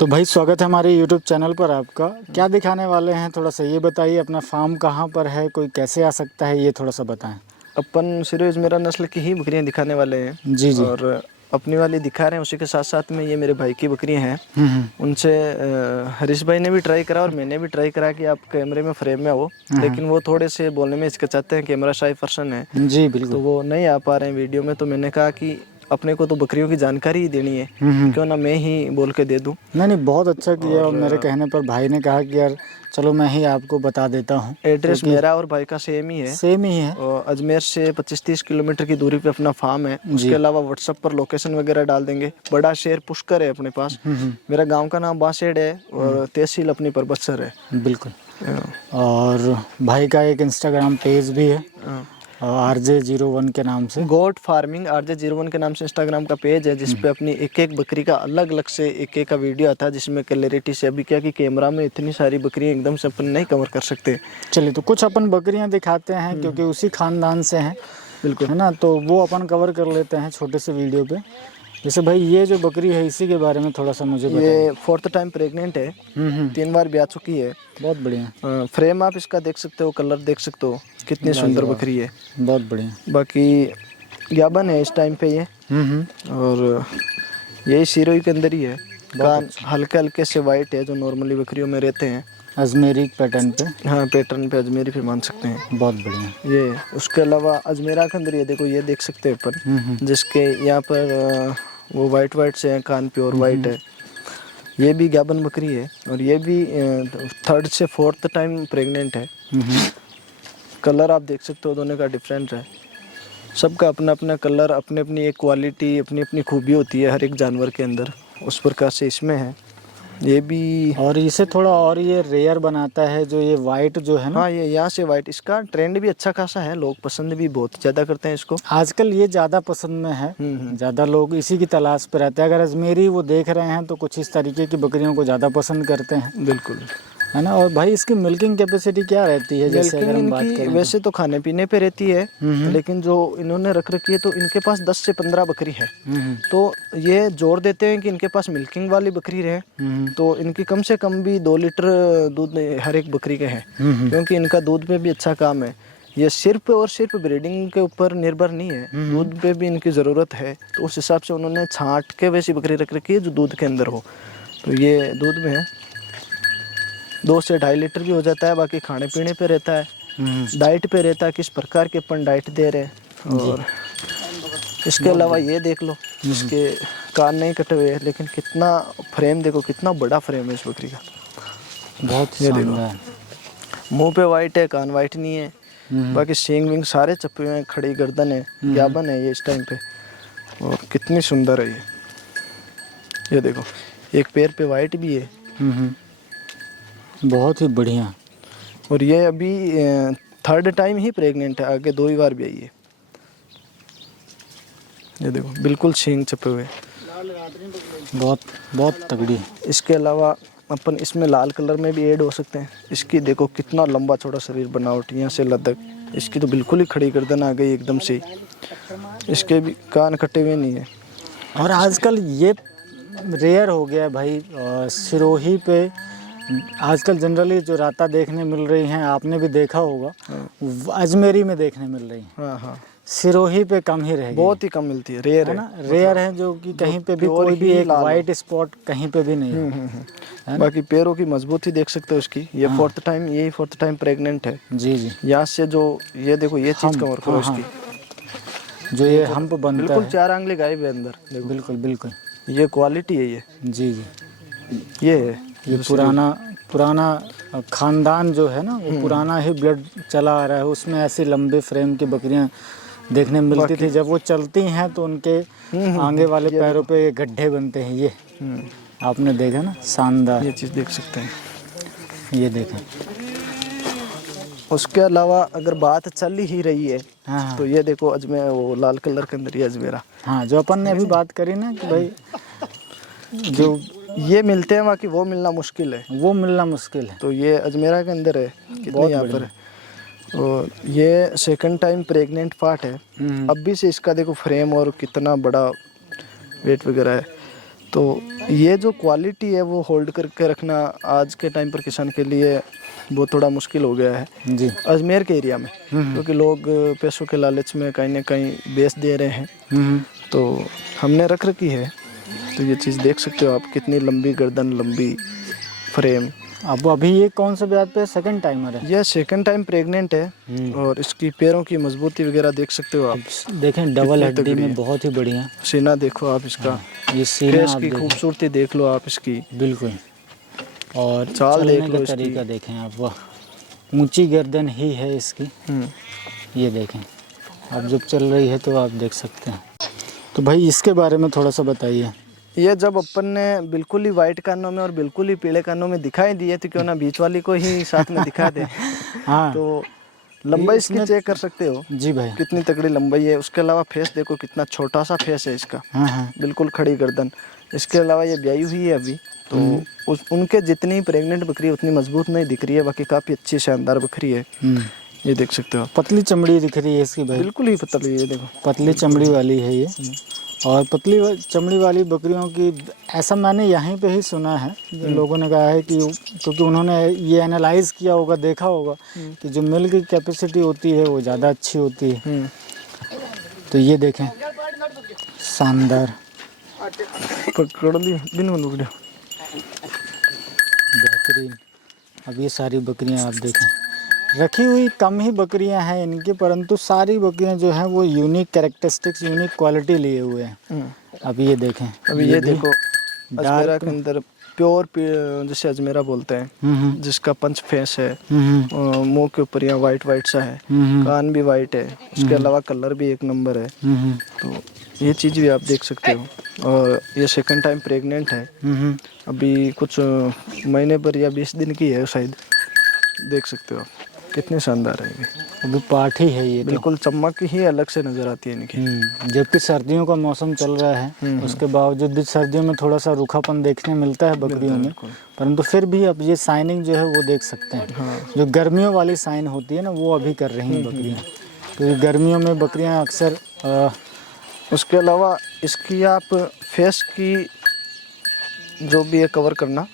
तो भाई स्वागत है हमारे YouTube चैनल पर आपका। क्या दिखाने वाले हैं, थोड़ा सा ये बताइए। अपना फार्म कहाँ पर है, कोई कैसे आ सकता है, ये थोड़ा सा बताएं। अपन सिरोज मेरा नस्ल की ही बकरियां दिखाने वाले हैं। जी जी। और अपनी वाली दिखा रहे हैं, उसी के साथ साथ में ये मेरे भाई की बकरियां हैं। उनसे हरीश भाई ने भी ट्राई करा और मैंने भी ट्राई करा कि आप कैमरे में फ्रेम में हो, लेकिन वो थोड़े से बोलने में हिचकिचाते हैं, कैमरा शाई पर्सन है जी बिल्कुल। तो वो नहीं आ पा रहे हैं वीडियो में। तो मैंने कहा कि अपने को तो बकरियों की जानकारी ही देनी है, क्यों ना मैं ही बोल के दे दूं। नहीं बहुत अच्छा किया। और मेरे कहने पर भाई ने कहा कि यार चलो मैं ही आपको बता देता हूँ। एड्रेस मेरा और भाई का सेम ही है। सेम ही है। और अजमेर से 25-30 किलोमीटर की दूरी पे अपना फार्म है। उसके अलावा व्हाट्सएप पर लोकेशन वगैरह डाल देंगे। बड़ा शहर पुष्कर है अपने पास। मेरा गांव का नाम बासेड़ है और तहसील अपनी परबतसर है। बिल्कुल। और भाई का एक इंस्टाग्राम पेज भी है, RJ01 के नाम से। गोट फार्मिंग RJ01 के नाम से इंस्टाग्राम का पेज है, जिसपे अपनी एक एक बकरी का अलग अलग से एक एक का वीडियो आता है, जिसमें क्लैरिटी से। अभी क्या कि कैमरा में इतनी सारी बकरियां एकदम से अपन नहीं कवर कर सकते। चलिए तो कुछ अपन बकरियां दिखाते हैं, क्योंकि उसी खानदान से हैं। बिल्कुल है ना, तो वो अपन कवर कर लेते हैं छोटे से वीडियो पे। जैसे भाई ये जो बकरी है, इसी के बारे में थोड़ा सा मुझे बताइए। ये 4th टाइम प्रेग्नेंट है। 3 बार ब्याह चुकी है। बहुत बढ़िया। फ्रेम आप इसका देख सकते हो, कलर देख सकते हो, कितनी सुंदर बकरी है। बहुत बढ़िया। बाकी याबन है इस टाइम पे ये। और यही सिरोही के अंदर ही है। कान हल्के हल्के से वाइट है, जो नॉर्मली बकरियों में रहते हैं। अजमेरी पैटर्न पे। हाँ, पैटर्न पे अजमेरी पे मान सकते हैं। बहुत बढ़िया। ये उसके अलावा अजमेरा के अंदर ये देखो, ये देख सकते हैं अपन, जिसके यहाँ पर वो वाइट वाइट से हैं, कान प्योर वाइट है। ये भी गाबन बकरी है और ये भी 3rd से 4th टाइम प्रेग्नेंट है। कलर आप देख सकते हो, दोनों का डिफरेंट है। सबका अपना अपना कलर, अपनी अपनी एक क्वालिटी, अपनी अपनी खूबी होती है हर एक जानवर के अंदर। उस प्रकार से इसमें है। ये भी और इसे थोड़ा और ये रेयर बनाता है, जो ये वाइट जो है ना। हाँ, ये यहाँ से वाइट, इसका ट्रेंड भी अच्छा खासा है। लोग पसंद भी बहुत ज़्यादा करते हैं इसको। आजकल ये ज़्यादा पसंद में है। ज़्यादा लोग इसी की तलाश पे रहते हैं। अगर अजमेरी वो देख रहे हैं तो कुछ इस तरीके की बकरियों को ज़्यादा पसंद करते हैं। बिल्कुल, है ना। और भाई इसकी मिल्किंग कैपेसिटी क्या रहती है, जैसे अगर हम बात करें? वैसे तो खाने पीने पे रहती है, लेकिन जो इन्होंने रख रखी है तो इनके पास 10 से 15 बकरी है। तो ये जोर देते हैं कि इनके पास मिल्किंग वाली बकरी रहे, तो इनकी कम से कम भी 2 लीटर दूध हर एक बकरी के हैं, क्योंकि इनका दूध पे भी अच्छा काम है। ये सिर्फ और सिर्फ ब्रीडिंग के ऊपर निर्भर नहीं है, दूध पे भी इनकी ज़रूरत है। तो उस हिसाब से उन्होंने छांट के वैसी बकरी रख रखी है जो दूध के अंदर हो। तो ये दूध में है 2 से 2.5 लीटर भी हो जाता है। बाकी खाने पीने पे रहता है, डाइट पे रहता है, किस प्रकार के अपन डाइट दे रहे हैं। और इसके अलावा ये देख लो, इसके कान नहीं कटे हुए हैं, लेकिन कितना फ्रेम देखो, कितना बड़ा फ्रेम है इस बकरी का। बहुत ये देखो, मुंह पे वाइट है, कान वाइट नहीं है। बाकी सींग विंग सारे चप्पे हुए हैं, खड़ी गर्दन है, याबन है ये इस टाइम पे। और कितनी सुंदर है ये देखो, एक पैर पे वाइट भी है। बहुत ही बढ़िया। और ये अभी 3rd टाइम ही प्रेग्नेंट है, आगे 2 ही बार भी आई है। ये देखो, बिल्कुल सींग छपे हुए। बहुत बहुत तगड़ी है। इसके अलावा अपन इसमें लाल कलर में भी ऐड हो सकते हैं। इसकी देखो कितना लंबा चौड़ा शरीर बनावट, यहाँ से लदक। इसकी तो बिल्कुल ही खड़ी गर्दन आ गई एकदम से। इसके भी कान कटे हुए नहीं है। और आजकल ये रेयर हो गया है भाई। सिरोही पे आजकल जनरली जो राता देखने मिल रही हैं, आपने भी देखा होगा, अजमेरी में देखने मिल रही हैं। हाँ हाँ, सिरोही पे कम ही रह गई। बहुत ही कम मिलती है, रेयर है ना। रेयर है, जो कि कहीं पे भी कोई भी एक वाइट स्पॉट कहीं पे भी नहीं है। बाकी पैरों की मजबूती देख सकते हो इसकी। ये 4th टाइम, यही 4th टाइम प्रेग्नेंट है। जी जी। यहाँ से जो ये देखो, ये चीज कवर करो इसकी, जो ये हम्प बनता है, बिल्कुल 4 आंगली गायब है अंदर देखो। बिल्कुल बिल्कुल। ये क्वालिटी है ये। जी जी। ये है, ये पुराना खानदान जो है ना, वो पुराना ही ब्लड चला आ रहा है। उसमें ऐसी लंबे फ्रेम की बकरियां देखने मिलती थी। जब वो चलती हैं तो उनके आगे वाले पैरों पे ये गड्ढे बनते हैं। ये आपने देखा ना, शानदार। ये चीज़ देख सकते हैं, ये देखें। उसके अलावा अगर बात चल ही रही है, हाँ तो ये देखो अजमेर, वो लाल कलर के अंदर ये अजमेरा। हाँ, जो अपन ने अभी बात करी ना कि भाई जो ये मिलते हैं, बाकी वो मिलना मुश्किल है। वो मिलना मुश्किल है। तो ये अजमेरा के अंदर है, कितने यहाँ पर है। और ये 2nd टाइम प्रेग्नेंट पार्ट है। अब भी से इसका देखो फ्रेम और कितना बड़ा वेट वगैरह है। तो ये जो क्वालिटी है वो होल्ड करके रखना आज के टाइम पर किसान के लिए वो थोड़ा मुश्किल हो गया है जी। अजमेर के एरिया में, क्योंकि लोग पैसों के लालच में कहीं ना कहीं बेच दे रहे हैं। तो हमने रख रखी है। तो ये चीज़ देख सकते हो आप, कितनी लंबी गर्दन, लंबी फ्रेम। अब अभी ये कौन सा ब्याज पे सेकंड टाइमर है? यह सेकंड टाइम प्रेग्नेंट है और इसकी पैरों की मजबूती वगैरह देख सकते हो आप। देखें डबल कितनी हड्डी तगड़ी में है। बहुत ही बढ़िया। सीना देखो आप इसका, ये सीना फेस आप की देखें, खूबसूरती देख लो आप इसकी। बिल्कुल। और चाल चलने देख लो का इसकी। तरीका देखें आप, वाह, ऊंची गर्दन ही है इसकी। ये देखें, अब जब चल रही है तो आप देख सकते हैं। तो भाई इसके बारे में थोड़ा सा बताइए। ये जब अपन ने बिल्कुल ही वाइट कानों में और बिल्कुल ही पीले कानों में दिखाई दिए तो क्यों ना बीच वाली को ही साथ में दिखा दे। हाँ, तो लंबाई इसकी इसमें चेक कर सकते हो, जी भाई। कितनी तगड़ी लंबाई है। उसके अलावा फेस देखो कितना छोटा सा फेस है इसका, हाँ हाँ, बिल्कुल खड़ी गर्दन। इसके अलावा ये ब्याई हुई है अभी, तो उनके जितनी प्रेग्नेंट बकरी है उतनी मजबूत नहीं दिख रही है, बाकी काफ़ी अच्छी शानदार बकरी है। ये देख सकते हो आप। पतली चमड़ी दिख रही है इसकी भाई, बिल्कुल ही पतली है, देखो पतली चमड़ी वाली है ये। और चमड़ी वाली बकरियों की, ऐसा मैंने यहीं पे ही सुना है, लोगों ने कहा है कि क्योंकि उन्होंने ये एनालाइज किया होगा, देखा होगा कि जो मिल्क की कैपेसिटी होती है वो ज़्यादा अच्छी होती है। तो ये देखें, शानदार, पकड़ दी बिन वीडियो। बेहतरीन। अब ये सारी बकरियां आप देखें, रखी हुई कम ही बकरियां हैं इनकी, परंतु सारी बकरियां जो हैं वो यूनिक कैरेक्टरिस्टिक्स, यूनिक क्वालिटी लिए हुए हैं। अब ये देखें, अभी ये देखो अजमेरा डार्क, के अंदर प्योर जैसे अजमेरा बोलते हैं, जिसका पंच फेस है, मुंह के ऊपर यहाँ वाइट वाइट सा है, कान भी वाइट है, उसके अलावा कलर भी एक नंबर है। तो ये चीज़ भी आप देख सकते हो। और ये सेकंड टाइम प्रेग्नेंट है, अभी कुछ महीने पर या 20 दिन की है शायद। देख सकते हो आप, कितनी शानदार है ये। अभी पाठी है ये तो। बिल्कुल चमक ही अलग से नज़र आती है इनकी। जबकि सर्दियों का मौसम चल रहा है, उसके बावजूद भी सर्दियों में थोड़ा सा रूखापन देखने मिलता है बकरियों में, परंतु फिर भी अब ये साइनिंग जो है वो देख सकते हैं। जो गर्मियों वाली साइन होती है ना, वो अभी कर रही हैं बकरियाँ। तो गर्मियों में बकरियाँ अक्सर उसके अलावा इसकी आप फेस की जो भी है कवर करना,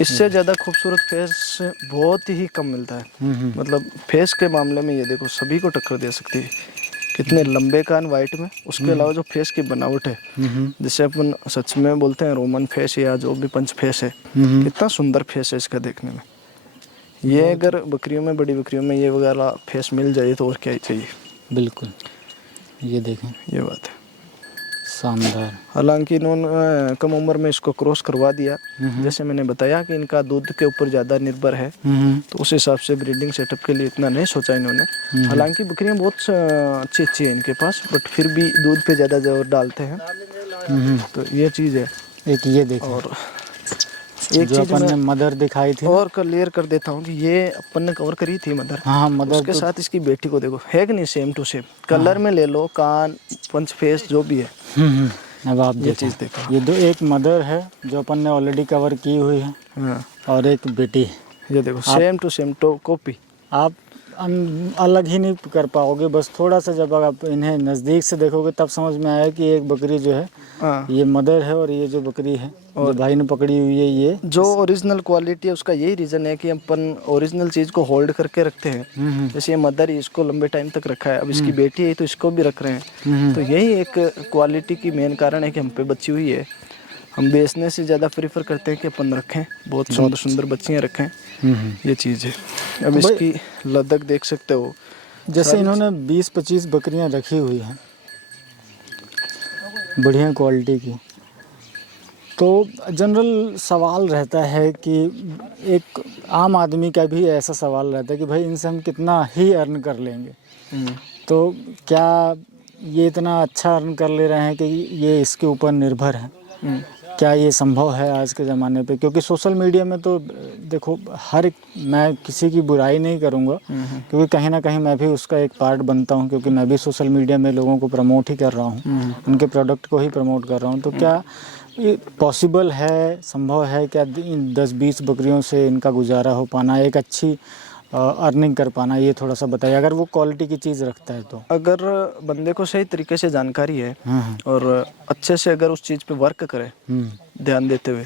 इससे ज़्यादा खूबसूरत फेस बहुत ही कम मिलता है। मतलब फेस के मामले में ये देखो सभी को टक्कर दे सकती है। कितने लंबे कान वाइट में, उसके अलावा जो फेस की बनावट है, जिसे अपन सच में बोलते हैं रोमन फेस या जो भी पंच फेस है, कितना सुंदर फेस है इसका देखने में। ये अगर बकरियों में, बड़ी बकरियों में ये वगैरह फेस मिल जाए तो और क्या ही चाहिए। बिल्कुल, ये देखें, ये बात है, शानदार। हालांकि इन्होंने कम उम्र में इसको क्रॉस करवा दिया, जैसे मैंने बताया कि इनका दूध के ऊपर ज़्यादा निर्भर है, तो उस हिसाब से ब्रीडिंग सेटअप के लिए इतना नहीं सोचा इन्होंने। हालांकि बकरियां बहुत अच्छी अच्छी है इनके पास, बट फिर भी दूध पे ज़्यादा जोर डालते हैं। तो ये चीज़ है। एक ये देखो, और एक जो चीज़ अपन ने मैं मदर दिखाई थी और क्लियर कर देता हूँ कि ये अपन ने कवर करी थी मदर। हाँ, मदर उसके साथ इसकी बेटी को देखो, है कि नहीं सेम टू सेम कलर में ले लो, कान, पंच फेस जो भी है। अब आप ये चीज़ देखो, ये दो, एक मदर है जो अपन ने ऑलरेडी कवर की हुई है, हाँ, और एक बेटी। ये देखो सेम टू सेम कॉपी। आप अलग ही नहीं कर पाओगे, बस थोड़ा सा जब आप इन्हें नज़दीक से देखोगे तब समझ में आया कि एक बकरी जो है ये मदर है, और ये जो बकरी है जो भाई ने पकड़ी हुई है, ये जो ओरिजिनल क्वालिटी है उसका यही रीज़न है कि अपन ओरिजिनल चीज़ को होल्ड करके रखते हैं। जैसे ये मदर ही इसको लंबे टाइम तक रखा है, अब इसकी बेटी है तो इसको भी रख रहे हैं। तो यही एक क्वालिटी की मेन कारण है कि हम पे बची हुई है। हम बेचने से ज़्यादा प्रीफर करते हैं कि अपन रखें, बहुत सुंदर सुंदर बच्चियाँ रखें। ये चीज़ है। अब इसकी लदक देख सकते हो, जैसे इन्होंने 20-25 बकरियां रखी हुई हैं बढ़िया क्वालिटी की। तो जनरल सवाल रहता है कि एक आम आदमी का भी ऐसा सवाल रहता है कि भाई इनसे हम कितना ही अर्न कर लेंगे। तो क्या ये इतना अच्छा अर्न कर ले रहे हैं कि ये इसके ऊपर निर्भर है? क्या ये संभव है आज के ज़माने पे? क्योंकि सोशल मीडिया में तो देखो हर एक, मैं किसी की बुराई नहीं करूँगा, क्योंकि कहीं ना कहीं मैं भी उसका एक पार्ट बनता हूँ, क्योंकि मैं भी सोशल मीडिया में लोगों को प्रमोट ही कर रहा हूँ, उनके प्रोडक्ट को ही प्रमोट कर रहा हूँ। तो क्या ये पॉसिबल है, संभव है क्या 10-20 बकरियों से इनका गुजारा हो पाना? एक अच्छी अर्निंग कर पाना, ये थोड़ा सा बताइए, अगर वो क्वालिटी की चीज़ रखता है तो। अगर बंदे को सही तरीके से जानकारी है और अच्छे से अगर उस चीज़ पे वर्क करे ध्यान देते हुए,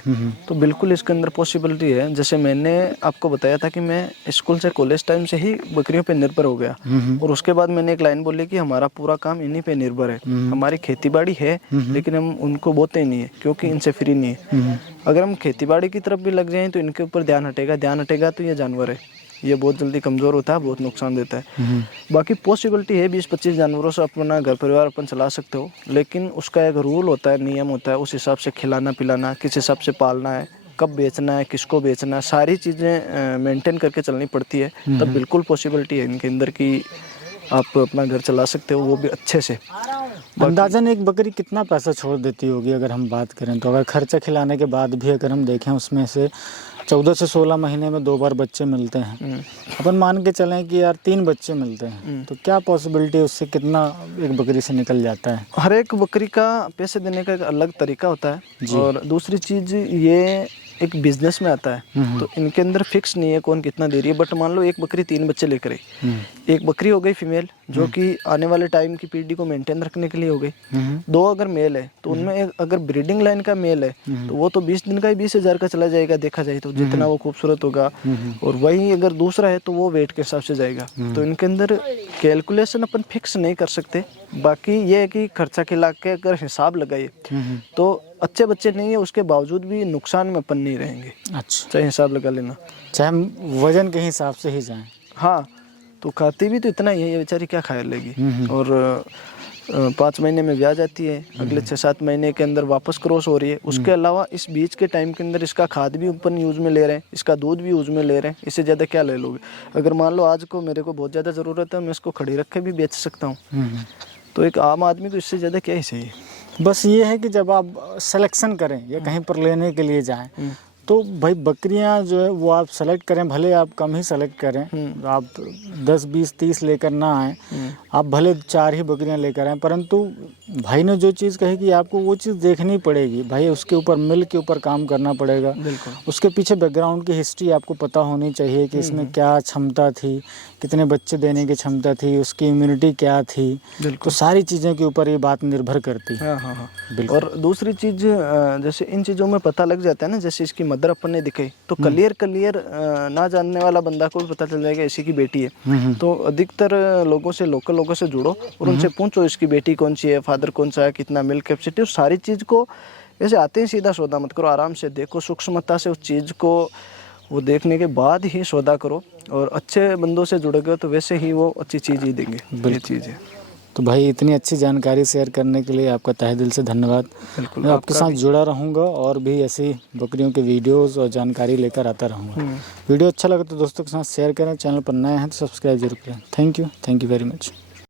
तो बिल्कुल इसके अंदर पॉसिबिलिटी है। जैसे मैंने आपको बताया था कि मैं स्कूल से कॉलेज टाइम से ही बकरियों पे निर्भर हो गया, और उसके बाद मैंने एक लाइन बोली कि हमारा पूरा काम इन्हीं पे निर्भर है। हमारी खेतीबाड़ी है लेकिन हम उनको बोते नहीं है क्योंकि इनसे फ्री नहीं है। अगर हम खेतीबाड़ी की तरफ भी लग जाएं तो इनके ऊपर ध्यान हटेगा तो ये जानवर है, ये बहुत जल्दी कमज़ोर होता है, बहुत नुकसान देता है। बाकी पॉसिबिलिटी है 20-25 जानवरों से अपना घर परिवार अपन चला सकते हो, लेकिन उसका एक रूल होता है, नियम होता है, उस हिसाब से खिलाना पिलाना, किस हिसाब से पालना है, कब बेचना है, किसको बेचना है, सारी चीज़ें मेंटेन करके चलनी पड़ती है। तब बिल्कुल पॉसिबिलिटी है इनके अंदर कि आप अपना घर चला सकते हो, वो भी अच्छे से। अंदाजन एक बकरी कितना पैसा छोड़ देती होगी अगर हम बात करें तो? अगर खर्चा खिलाने के बाद भी अगर हम देखें उसमें से 14 से 16 महीने में 2 बार बच्चे मिलते हैं, अपन मान के चलें कि यार 3 बच्चे मिलते हैं, तो क्या पॉसिबिलिटी उससे कितना एक बकरी से निकल जाता है? हर एक बकरी का पैसे देने का एक अलग तरीका होता है, और दूसरी चीज़ ये एक बिजनेस में आता है, तो इनके अंदर फिक्स नहीं है कौन कितना दे रही है। बट मान लो एक बकरी 3 बच्चे लेकर आई, एक बकरी हो गई फीमेल जो कि आने वाले टाइम की पीढ़ी को मेंटेन रखने के लिए हो गई। 2 अगर मेल है तो उनमें एक अगर ब्रीडिंग लाइन का मेल है तो वो तो 20 दिन का ही 20,000 का चला जाएगा देखा जाए तो, जितना वो खूबसूरत होगा। और वही अगर दूसरा है तो वो वेट के हिसाब से जाएगा। तो इनके अंदर कैलकुलेशन अपन फिक्स नहीं कर सकते। बाकी ये है कि खर्चा खिला के अगर हिसाब लगाइए तो अच्छे बच्चे नहीं है, उसके बावजूद भी नुकसान में अपन नहीं रहेंगे। अच्छा, चाहे हिसाब लगा लेना, चाहे हम वजन के हिसाब से ही जाएं। हाँ, तो खाती भी तो इतना ही है, ये बेचारी क्या खा लेगी। और 5 महीने में ब्याह जाती है, अगले 6-7 महीने के अंदर वापस क्रॉस हो रही है। उसके अलावा इस बीच के टाइम के अंदर इसका खाद भी अपन यूज़ में ले रहे हैं, इसका दूध भी यूज़ में ले रहे हैं, इससे ज़्यादा क्या ले लोगे? अगर मान लो आज को मेरे को बहुत ज़्यादा ज़रूरत है, मैं इसको खड़ी रख के भी बेच सकता हूँ। तो एक आम आदमी को इससे ज़्यादा क्या ही चाहिए? बस ये है कि जब आप सिलेक्शन करें या कहीं पर लेने के लिए जाएं तो भाई बकरियां जो है वो आप सेलेक्ट करें, भले आप कम ही सेलेक्ट करें, आप 10, 20, 30 लेकर ना आएँ, आप भले 4 ही बकरियां लेकर आएँ, परंतु भाई ने जो चीज़ कही कि आपको वो चीज़ देखनी पड़ेगी। भाई उसके ऊपर मिल के ऊपर काम करना पड़ेगा, उसके पीछे बैकग्राउंड की हिस्ट्री आपको पता होनी चाहिए कि इसमें क्या क्षमता थी, कितने बच्चे देने की क्षमता थी, उसकी इम्यूनिटी क्या थी, तो सारी चीज़ों के ऊपर ये बात निर्भर करती है। हाँ। और दूसरी चीज़ जैसे इन चीज़ों में पता लग जाता है ना, जैसे इसकी मदर अपन ने दिखाई तो क्लियर ना जानने वाला बंदा को भी पता चल जाएगा इसी की बेटी है। तो अधिकतर लोगों से, लोकल लोगों से जुड़ो और उनसे पूछो इसकी बेटी कौन सी है, फादर कौन सा है, कितना मिल्क कैपेसिटी, उस सारी चीज़ को ऐसे आते ही सीधा सौदा मत करो, आराम से देखो, सूक्ष्मता से उस चीज़ को वो देखने के बाद ही सौदा करो। और अच्छे बंदों से जुड़ोगे तो वैसे ही वो अच्छी चीज़ ही देंगे। ये चीज़ है। तो भाई इतनी अच्छी जानकारी शेयर करने के लिए आपका तहे दिल से धन्यवाद। बिल्कुल, मैं आपके साथ जुड़ा रहूँगा और भी ऐसी बकरियों के वीडियोस और जानकारी लेकर आता रहूँगा। वीडियो अच्छा लगा तो दोस्तों के साथ शेयर करें, चैनल पर नए हैं तो सब्सक्राइब जरूर करें। Thank you very much.